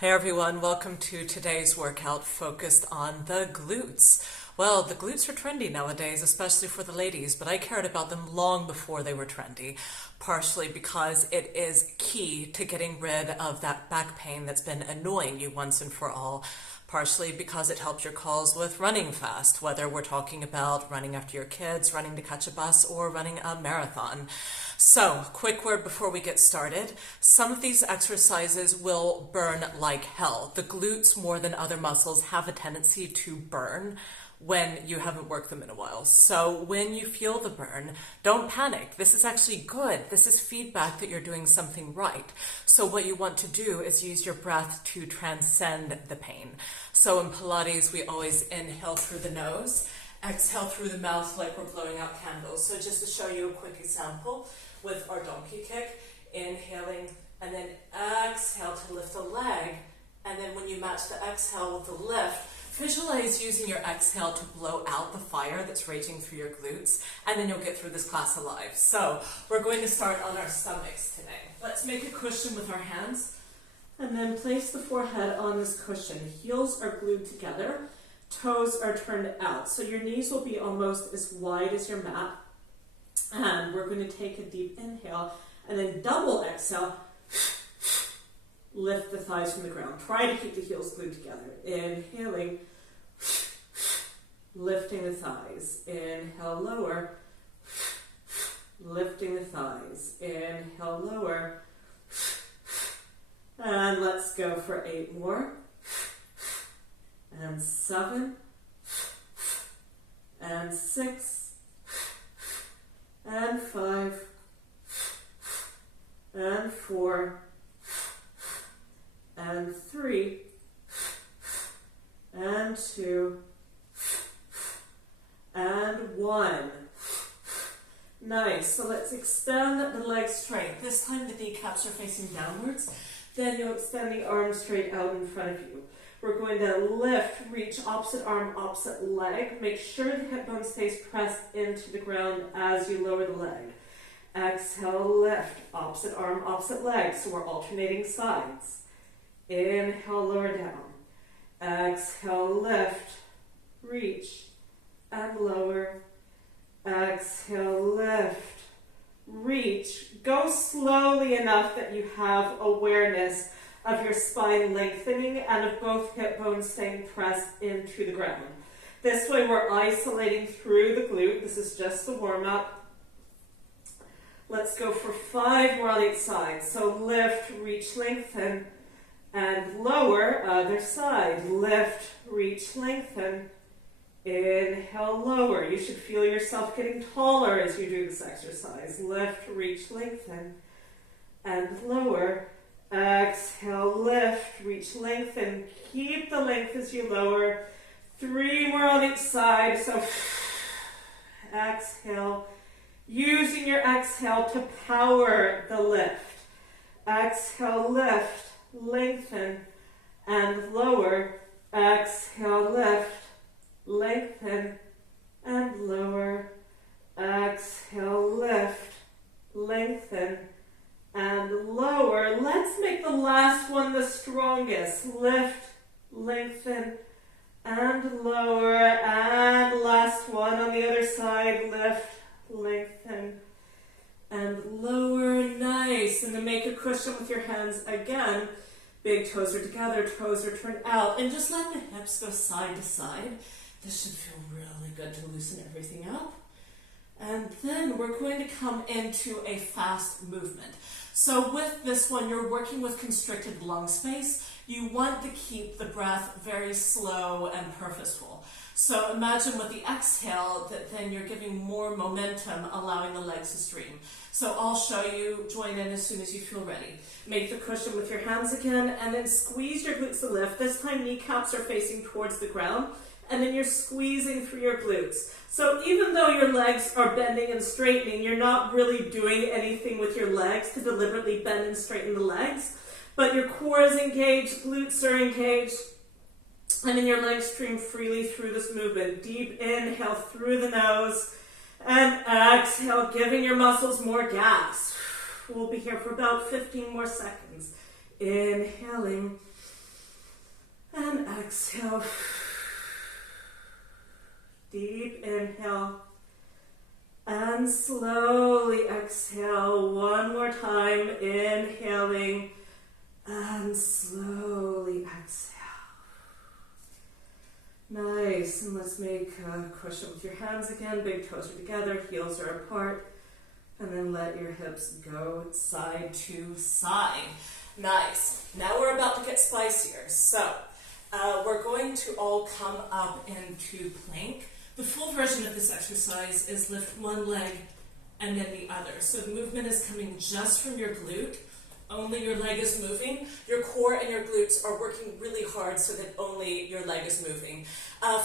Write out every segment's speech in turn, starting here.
Hi everyone, welcome to today's workout focused on the glutes. Well, the glutes are trendy nowadays, especially for the ladies, but I cared about them long before they were trendy, partially because it is key to getting rid of that back pain that's been annoying you once and for all, partially because it helps your cause with running fast, whether we're talking about running after your kids, running to catch a bus, or running a marathon. So, quick word before we get started. Some of these exercises will burn like hell. The glutes, more than other muscles, have a tendency to burn when you haven't worked them in a while. So when you feel the burn, don't panic. This is actually good. This is feedback that you're doing something right. So what you want to do is use your breath to transcend the pain. So in Pilates, we always inhale through the nose, exhale through the mouth like we're blowing out candles. So just to show you a quick example with our donkey kick, inhaling and then exhale to lift the leg. And then when you match the exhale with the lift, visualize using your exhale to blow out the fire that's raging through your glutes, and then you'll get through this class alive. So we're going to start on our stomachs today. Let's make a cushion with our hands, and then place the forehead on this cushion. Heels are glued together, toes are turned out. So your knees will be almost as wide as your mat. And we're going to take a deep inhale, and then double exhale. Lift the thighs from the ground. Try to keep the heels glued together. Inhaling, lifting the thighs. Inhale, lower, lifting the thighs. Inhale, lower. And let's go for 8 more. And 7. And 6. And 5. And 4. And 3, and 2, and 1. Nice. So let's extend the leg straight. This time the kneecaps are facing downwards. Then you'll extend the arms straight out in front of you. We're going to lift, reach opposite arm, opposite leg. Make sure the hip bone stays pressed into the ground as you lower the leg. Exhale, lift, opposite arm, opposite leg. So we're alternating sides. Inhale, lower down. Exhale, lift, reach, and lower. Exhale, lift, reach. Go slowly enough that you have awareness of your spine lengthening and of both hip bones staying pressed into the ground. This way we're isolating through the glute. This is just the warm-up. Let's go for 5 more on each side. So lift, reach, lengthen, and lower, other side. Lift, reach, lengthen. Inhale, lower. You should feel yourself getting taller as you do this exercise. Lift, reach, lengthen, and lower. Exhale, lift, reach, lengthen. Keep the length as you lower. 3 more on each side. So exhale. Using your exhale to power the lift. Exhale, lift. Lengthen and lower. Exhale, lift, lengthen and lower. Exhale, lift, lengthen and lower. Let's make the last one the strongest. Lift, lengthen and lower. And last one on the other side. Lift, lengthen and lower. Nice. And to make a cushion with your hands again, big toes are together, toes are turned out, and just let the hips go side to side. This should feel really good to loosen everything up. And then we're going to come into a fast movement. So with this one, you're working with constricted lung space. You want to keep the breath very slow and purposeful. So imagine with the exhale that then you're giving more momentum, allowing the legs to stream. So I'll show you, join in as soon as you feel ready. Make the cushion with your hands again, and then squeeze your glutes to lift. This time kneecaps are facing towards the ground, and then you're squeezing through your glutes. So even though your legs are bending and straightening, you're not really doing anything with your legs to deliberately bend and straighten the legs, but your core is engaged, glutes are engaged, and then your legs stream freely through this movement. Deep inhale through the nose, and exhale, giving your muscles more gas. We'll be here for about 15 more seconds. Inhaling, And exhale. Deep inhale. And slowly exhale. One more time. Inhaling. And slowly exhale. Nice. And let's make a cushion with your hands again. Big toes are together. Heels are apart. And then let your hips go side to side. Nice. Now we're about to get spicier. So we're going to all come up into plank. The full version of this exercise is lift one leg and then the other. So the movement is coming just from your glute. Only your leg is moving. Your core and your glutes are working really hard so that only your leg is moving.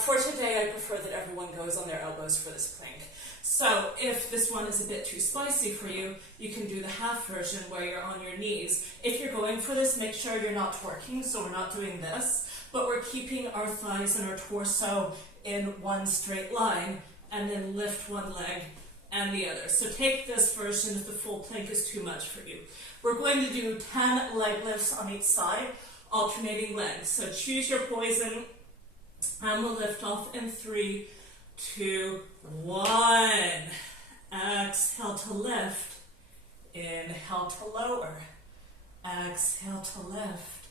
For today, I prefer that everyone goes on their elbows for this plank. So if this one is a bit too spicy for you, you can do the half version where you're on your knees. If you're going for this, make sure you're not twerking, so we're not doing this, but we're keeping our thighs and our torso in one straight line, and then lift one leg and the other. So take this version if the full plank is too much for you. We're going to do 10 leg lifts on each side, alternating legs. So choose your poison, and we'll lift off in 3, 2, 1. Exhale to lift. Inhale to lower. Exhale to lift.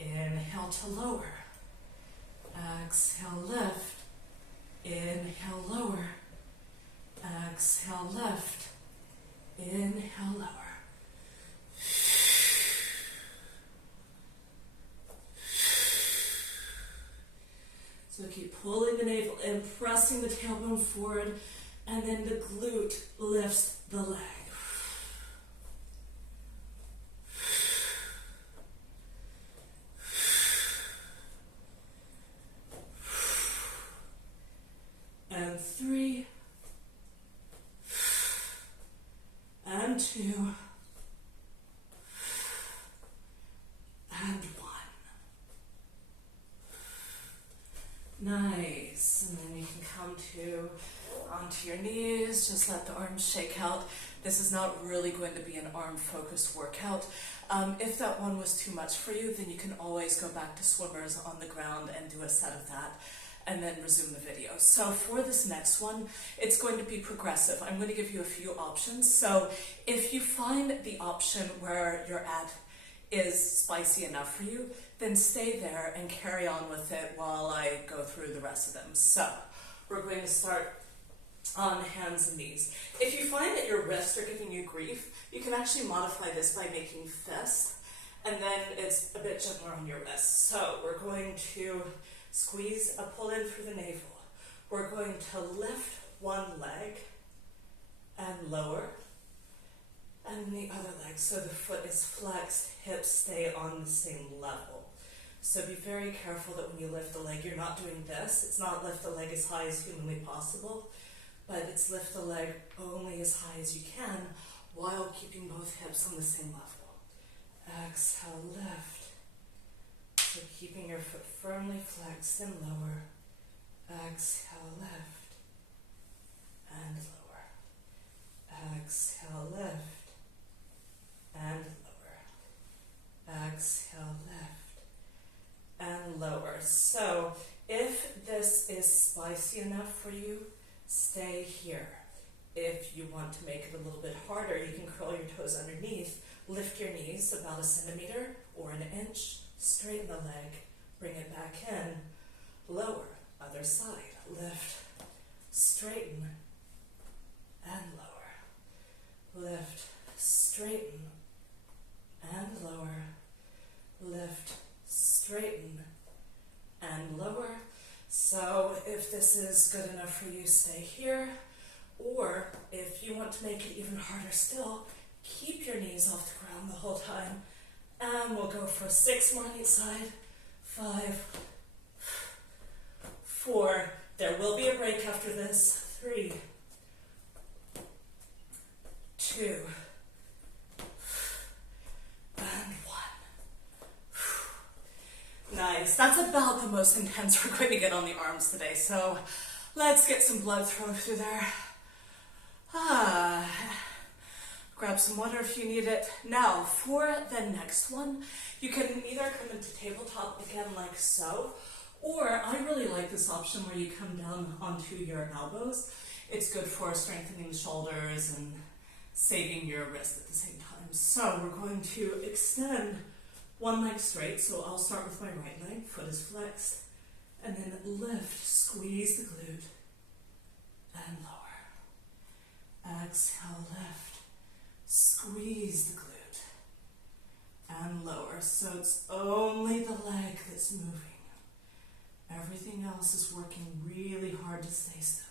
Inhale to lower. Exhale, lift. Inhale, lower. Exhale, lift. Inhale, lower. So keep pulling the navel in, pressing the tailbone forward, and then the glute lifts the leg. And 3, and 2, and 1. Nice. And then you can come onto your knees. Just let the arms shake out. This is not really going to be an arm-focused workout. If that one was too much for you, then you can always go back to swimmers on the ground and do a set of that, and then resume the video. So for this next one, it's going to be progressive. I'm going to give you a few options. So if you find the option where you're at is spicy enough for you, then stay there and carry on with it while I go through the rest of them. So we're going to start on hands and knees. If you find that your wrists are giving you grief, you can actually modify this by making fists, and then it's a bit gentler on your wrists. So we're going to squeeze a pull in through the navel. We're going to lift one leg and lower, and the other leg, so the foot is flexed, hips stay on the same level. So be very careful that when you lift the leg, you're not doing this. It's not lift the leg as high as humanly possible, but it's lift the leg only as high as you can while keeping both hips on the same level. Exhale, lift. So keeping your foot firmly flexed and lower. Exhale, lift. And lower. Exhale, lift. And lower. Exhale, lift. And lower. So if this is spicy enough for you, stay here. If you want to make it a little bit harder, you can curl your toes underneath, lift your knees about 1 centimeter or 1 inch, straighten the leg, bring it back in, lower, other side, lift, straighten, and lower, lift, straighten, and lower, lift, straighten, and lower. So if this is good enough for you, stay here. Or if you want to make it even harder still, keep your knees off the ground the whole time. And we'll go for 6 more on each side. 5, 4. There will be a break after this. 3, 2, and 1. Nice. That's about the most intense we're going to get on the arms today. So let's get some blood flow through there. Grab some water if you need it. Now, for the next one, you can either come into tabletop again like so. Or I really like this option where you come down onto your elbows. It's good for strengthening the shoulders and saving your wrist at the same time. So we're going to extend one leg straight. So I'll start with my right leg, foot is flexed, and then lift, squeeze the glute, and lower. Exhale, lift, squeeze the glute, and lower. So it's only the leg that's moving. Everything else is working really hard to stay still.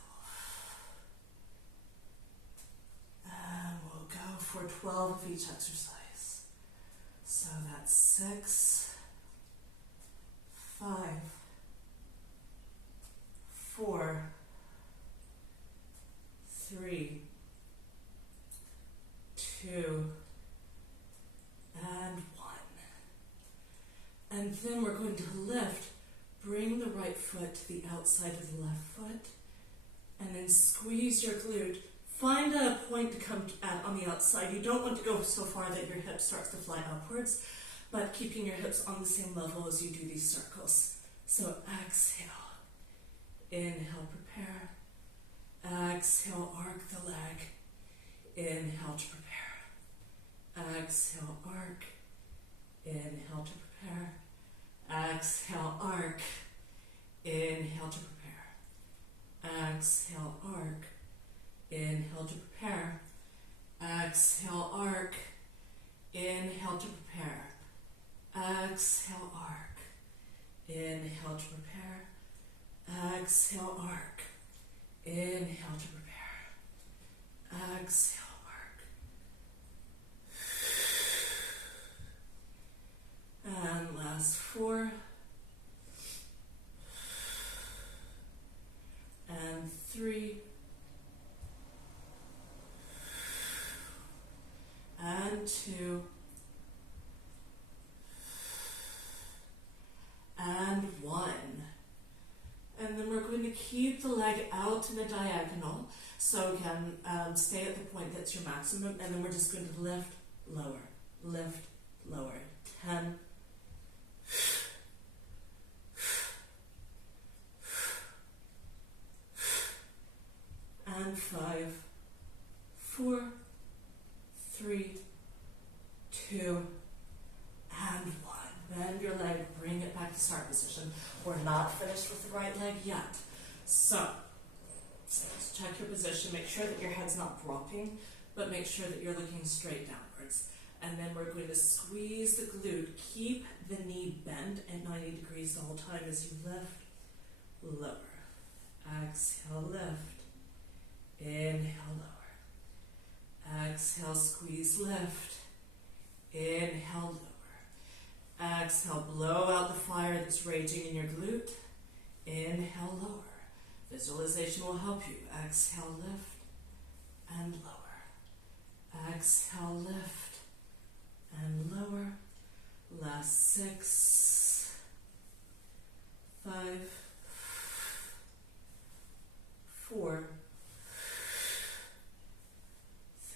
And we'll go for 12 of each exercise. So that's 6, 5, 4, 3, 2, and 1. And then we're going to lift. Bring the right foot to the outside of the left foot, and then squeeze your glute. Find a point to come at on the outside. You don't want to go so far that your hip starts to fly upwards, but keeping your hips on the same level as you do these circles. So exhale, inhale, prepare. Exhale, arc the leg. Inhale to prepare. Exhale, arc. Inhale to prepare. Exhale, arc. Inhale to prepare. Exhale, arc. Inhale to prepare. Exhale, arc. Inhale to prepare. Exhale, arc. Inhale to prepare. Exhale, arc. Inhale to prepare. Exhale, arc. And last 4. And 3. And 2. And 1. And then we're going to keep the leg out in a diagonal. So again, stay at the point that's your maximum, and then we're just going to lift, lower, lift, lower. 10. And 5, 4, 3, 2, and 1. Bend your leg, bring it back to start position. We're not finished with the right leg yet. So, let's check your position. Make sure that your head's not dropping, but make sure that you're looking straight downwards. And then we're going to squeeze the glute. Keep the knee bent at 90 degrees the whole time as you lift, lower. Exhale, lift. Inhale, lower. Exhale, squeeze, lift. Inhale, lower. Exhale, blow out the fire that's raging in your glute. Inhale, lower. Visualization will help you. Exhale, lift, and lower. Exhale, lift, and lower. Last 6, 5, 4,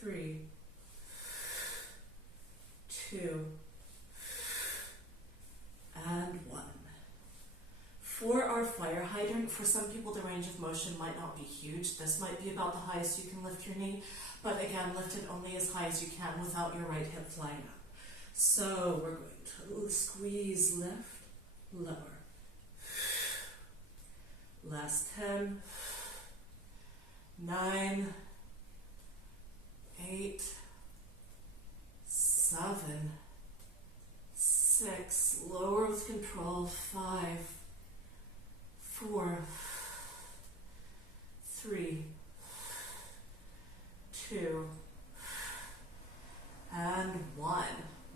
3, 2, and 1. For our fire hydrant, for some people the range of motion might not be huge. This might be about the highest you can lift your knee, but again, lift it only as high as you can without your right hip flying up. So we're going to squeeze, lift, lower. Last 10, 9, 8, 7, 6, lower with control, 5, 4, 3, 2, and 1.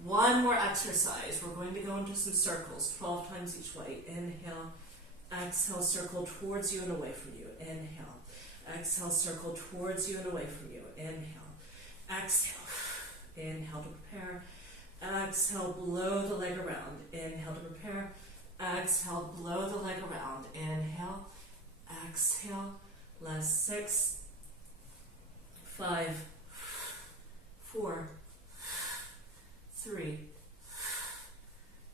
One more exercise. We're going to go into some circles, 12 times each way. Inhale, exhale, circle towards you and away from you. Inhale, exhale, circle towards you and away from you. Inhale, exhale, inhale to prepare. Exhale, blow the leg around. Inhale to prepare. Exhale, blow the leg around. Inhale, exhale. Last 6, 5, 4, 3,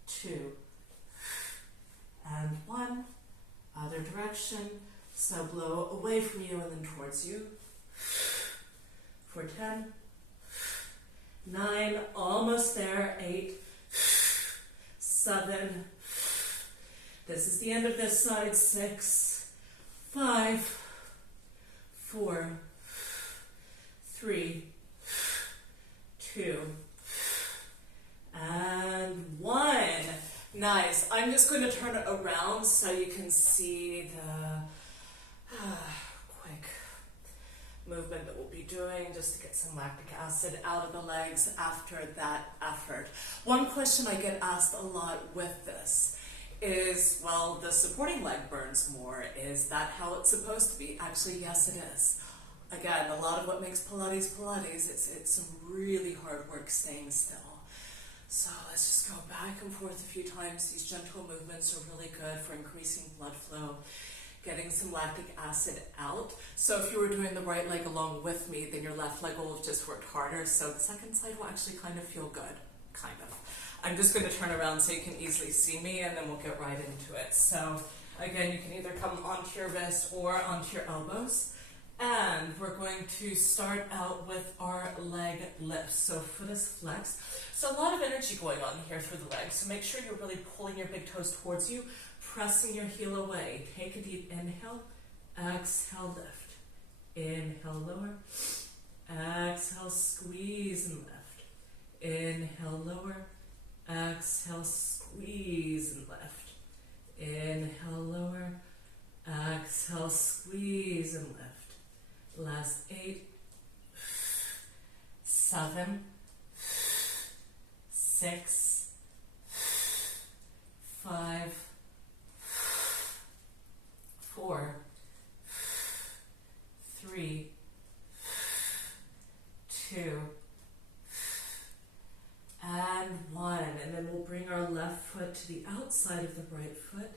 2, direction. So blow away from you and then towards you. For 10, 9, almost there, 8, 7. This is the end of this side. 6, 5, 4, 3, 2, and 1. Nice. I'm just going to turn it around so you can see the quick movement that we'll be doing just to get some lactic acid out of the legs after that effort. One question I get asked a lot with this is, well, the supporting leg burns more. Is that how it's supposed to be? Actually, yes, it is. Again, a lot of what makes Pilates Pilates, it's some really hard work staying still. So let's just go back and forth a few times. These gentle movements are really good for increasing blood flow, getting some lactic acid out. So if you were doing the right leg along with me, then your left leg will have just worked harder. So the second side will actually kind of feel good, kind of. I'm just going to turn around so you can easily see me, and then we'll get right into it. So again, you can either come onto your wrist or onto your elbows. And we're going to start out with our leg lifts. So foot is flexed. So a lot of energy going on here through the legs. So make sure you're really pulling your big toes towards you, pressing your heel away. Take a deep inhale, exhale, lift. Inhale, lower. Exhale, squeeze and lift. Inhale, lower. Exhale, squeeze and lift. Inhale, lower. Exhale, squeeze and lift. Last 8, 7, 6, 5, 4, 3, 2, and 1. And then we'll bring our left foot to the outside of the right foot,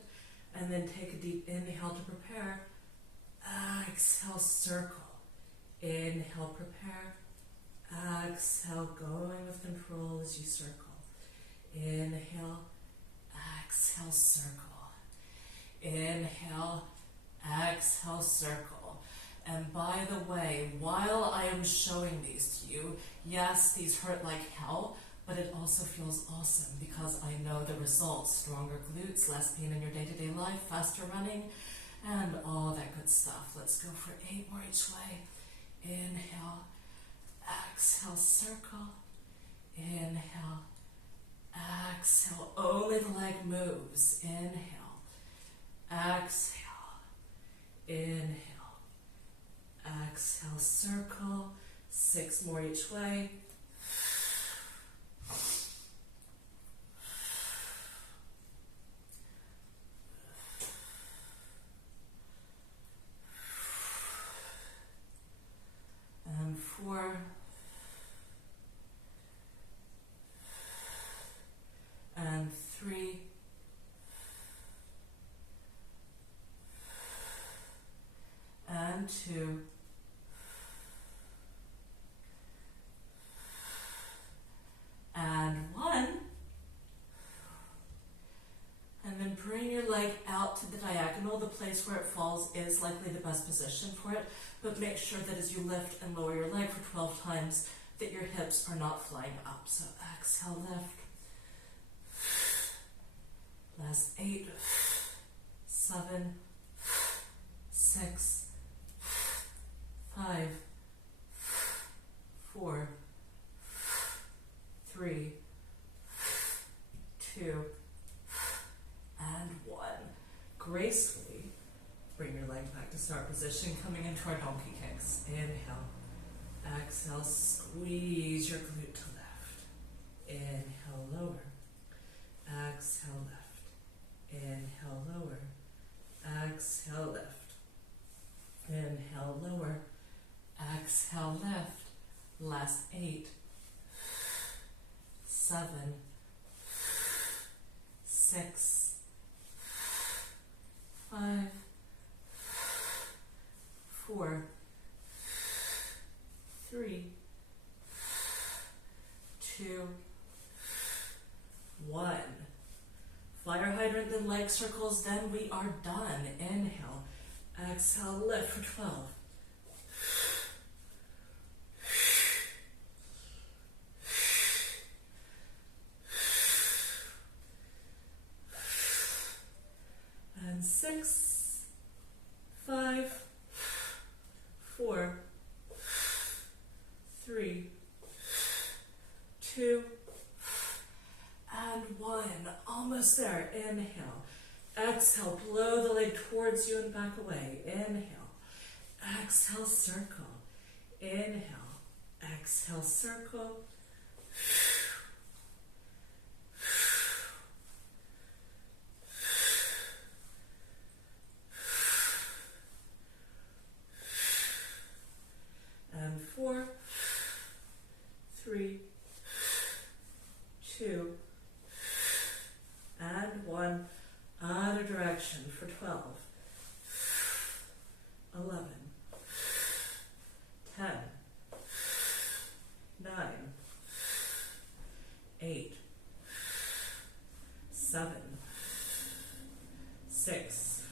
and then take a deep inhale to prepare. Exhale, circle. Inhale, prepare. Exhale, going with control as you circle. Inhale, exhale, circle. Inhale, exhale, circle. And by the way, while I am showing these to you, yes, these hurt like hell, but it also feels awesome because I know the results. Stronger glutes, less pain in your day-to-day life, faster running, and all that good stuff. Let's go for 8 more each way. Inhale, exhale, circle. Inhale, exhale. Only the leg moves. Inhale, exhale, inhale, exhale, circle. 6 more each way. And 4, and 3, and 2, and 1. And then bring your leg out to the diagonal. The place where it falls is likely the best position for it, but make sure that as you lift and lower your leg for 12 times, that your hips are not flying up. So exhale, lift. Last 8, 7, 6, 5, 4, 3, 2, and 1. Gracefully bring your leg back to start position, coming into our donkey kicks. Inhale, exhale, squeeze your glute to lift. Inhale, lower. Exhale, lift. Inhale, lower. Exhale, lift. Inhale, lower. Exhale, lift. Last 8, 7, 6, 5, 4, 3, 2, 1. Fire hydrant, then leg circles, then we are done. Inhale, Exhale, lift for 12. And 6, 5, 4, 3, 2, and 1. Almost there. Inhale. Exhale, blow the leg towards you and back away. Inhale. Exhale, circle. Inhale. Exhale, circle. And 4, 3, 2, and 1. Other direction for 12, 11, 10, 9, 8, 7, 6,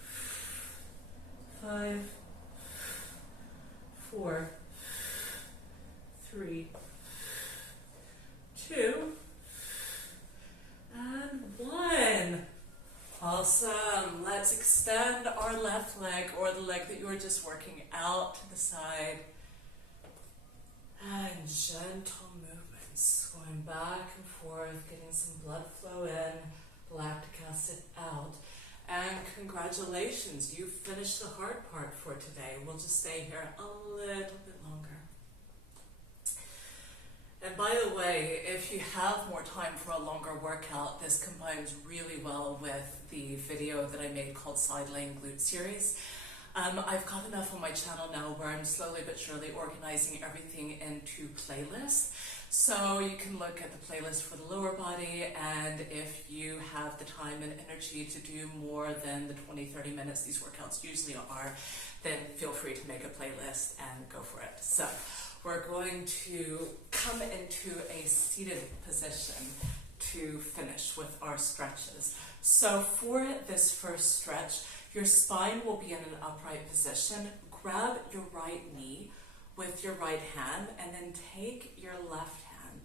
5, 4, 3, 2, and 1. Awesome. Let's extend our left leg, or the leg that you were just working, out to the side. And gentle movements, going back and forth, getting some blood flow in, lactic acid out. And congratulations, you finished the hard part for today. We'll just stay here a little bit longer. And by the way, if you have more time for a longer workout, this combines really well with the video that I made called Side Laying Glute Series. I've got enough on my channel now where I'm slowly but surely organizing everything into playlists. So you can look at the playlist for the lower body, and if you have the time and energy to do more than the 20-30 minutes these workouts usually are, then feel free to make a playlist and go for it. So we're going to come into a seated position to finish with our stretches. So for this first stretch, your spine will be in an upright position. Grab your right knee with your right hand, and then take your left hand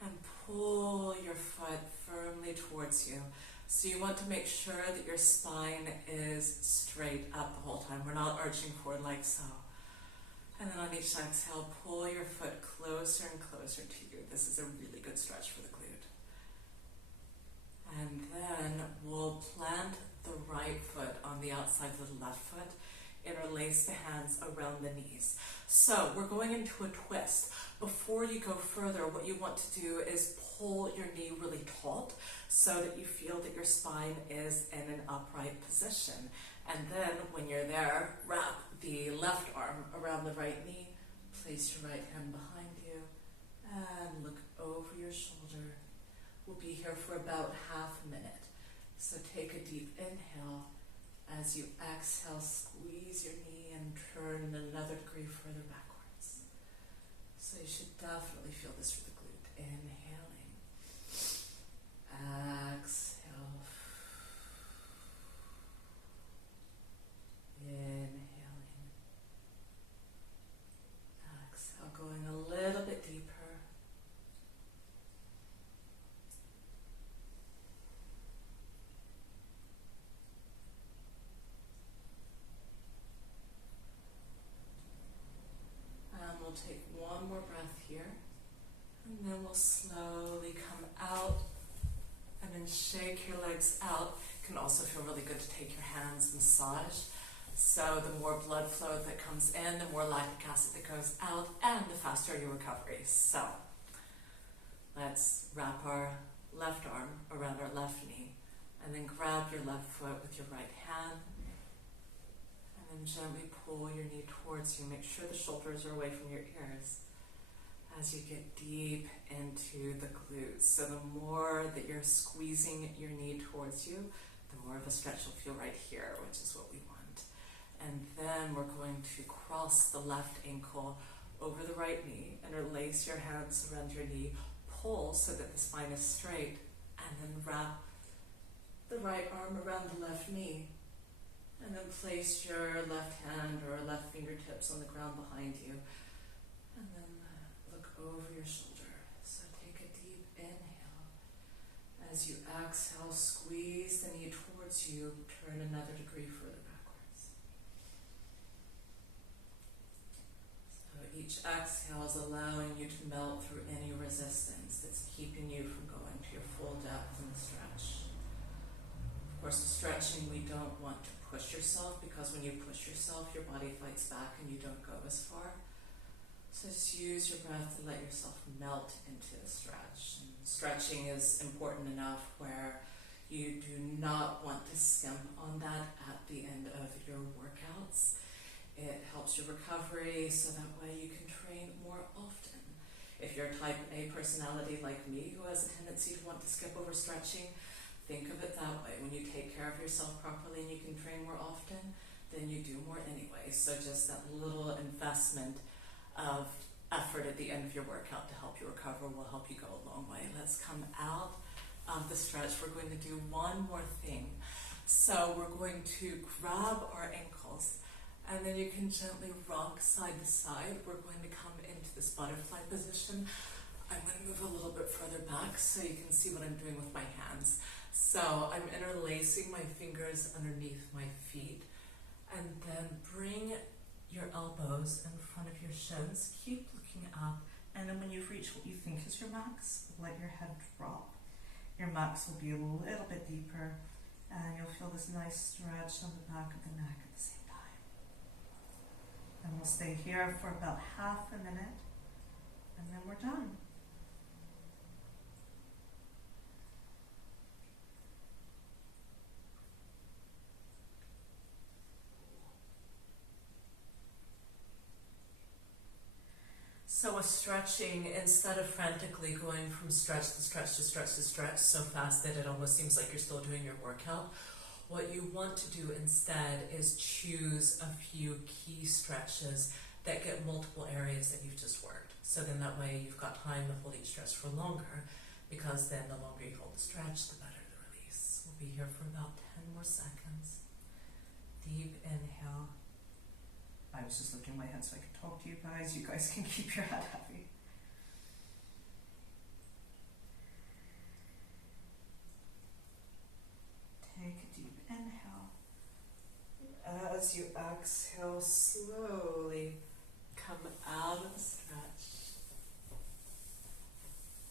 and pull your foot firmly towards you. So you want to make sure that your spine is straight up the whole time. We're not arching forward like so. And then on each exhale, pull your foot closer and closer to you. This is a really good stretch for the glute. And then we'll plant the right foot on the outside of the left foot. Interlace the hands around the knees. So we're going into a twist. Before you go further, what you want to do is pull your knee really taut so that you feel that your spine is in an upright position. And then when you're there, wrap the left arm around the right knee, place your right hand behind you, and look over your shoulder. We'll be here for about half a minute. So take a deep inhale. As you exhale, squeeze your knee and turn another degree further backwards. So you should definitely feel this for the glute. Inhaling. Exhale. Inhaling. Exhale, going a little bit deeper. Take one more breath here, and then we'll slowly come out and then shake your legs out. It can also feel really good to take your hands, massage. So the more blood flow that comes in, the more lactic acid that goes out, and the faster your recovery. So let's wrap our left arm around our left knee, and then grab your left foot with your right hand. And gently pull your knee towards you. Make sure the shoulders are away from your ears as you get deep into the glutes. So the more that you're squeezing your knee towards you, the more of a stretch you'll feel right here, which is what we want. And then we're going to cross the left ankle over the right knee, interlace your hands around your knee, pull so that the spine is straight, and then wrap the right arm around the left knee. And then place your left hand or left fingertips on the ground behind you. And then look over your shoulder. So take a deep inhale. As you exhale, squeeze the knee towards you. Turn another degree further backwards. So each exhale is allowing you to melt through any resistance that's keeping you from going to your full depth in the stretch. Of course, the stretching, we don't want to push yourself, because when you push yourself, your body fights back and you don't go as far. So just use your breath to let yourself melt into the stretch. And stretching is important enough where you do not want to skimp on that at the end of your workouts. It helps your recovery, so that way you can train more often. If you're a type A personality like me, who has a tendency to want to skip over stretching, think of it that way. When you take care of yourself properly and you can train more often, then you do more anyway. So just that little investment of effort at the end of your workout to help you recover will help you go a long way. Let's come out of the stretch. We're going to do one more thing. So we're going to grab our ankles, and then you can gently rock side to side. We're going to come into this butterfly position. I'm going to move a little bit further back so you can see what I'm doing with my hands. So I'm interlacing my fingers underneath my feet, and then bring your elbows in front of your shins. Keep looking up, and then when you've reached what you think is your max, let your head drop. Your max will be a little bit deeper, and you'll feel this nice stretch on the back of the neck at the same time. And we'll stay here for about half a minute, and then we're done. So with stretching, instead of frantically going from stretch to stretch to stretch to stretch so fast that it almost seems like you're still doing your workout, what you want to do instead is choose a few key stretches that get multiple areas that you've just worked. So then that way you've got time to hold each stretch for longer, because then the longer you hold the stretch, the better the release. We'll be here for about 10 more seconds. Deep inhale. I was just lifting my head so I could talk to you guys. You guys can keep your head heavy. Take a deep inhale. As you exhale, slowly come out of the stretch.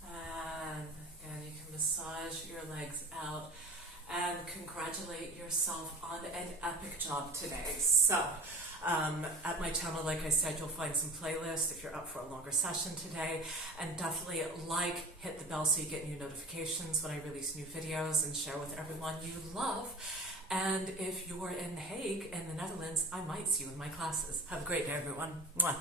And again, you can massage your legs out and congratulate yourself on an epic job today. So, at my channel, like I said, you'll find some playlists if you're up for a longer session today, and definitely hit the bell so you get new notifications when I release new videos, and share with everyone you love. And if you're in The Hague in the Netherlands, I might see you in my classes. Have a great day, everyone. Mwah.